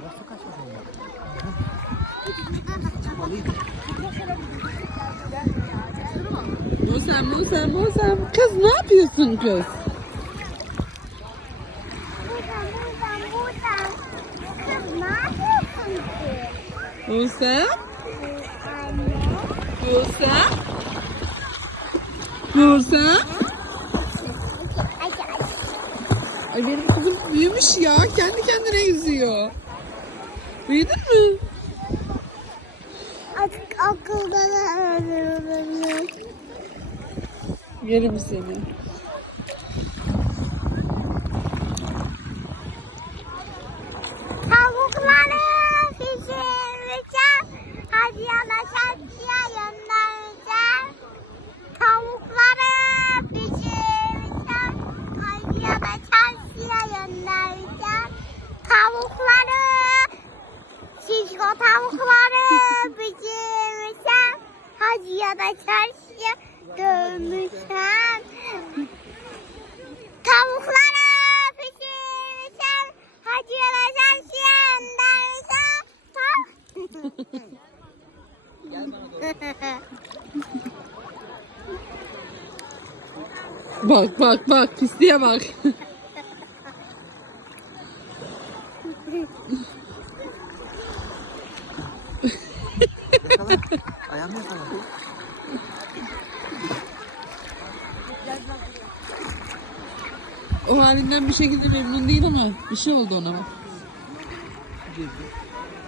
Nasıl kaçmadın ya? Musam, Musam, Musam. Kız ne yapıyorsun kız? Musam. Ay ay. Ay benim kızım büyümüş ya. Kendi kendine yüzüyor. Büyüdün mü? Artık akıldan öldürülür. Yerim seni. Tavukları pişireceğim. Hadi yana çarşıya göndereceğim. Tavukları pişireceğim. Hadi yana çarşıya göndereceğim. Tavukları şişko tavukları pişireceğim. Yana çarşıya dönmüşem. Tavukları pişireceğim. Hadi yana çarşıya göndereceğim. Bak bak bak pisliğe bak. Ayağını yakala. O halinden bir şekilde memnun değil ama bir şey oldu ona bak. Girdi.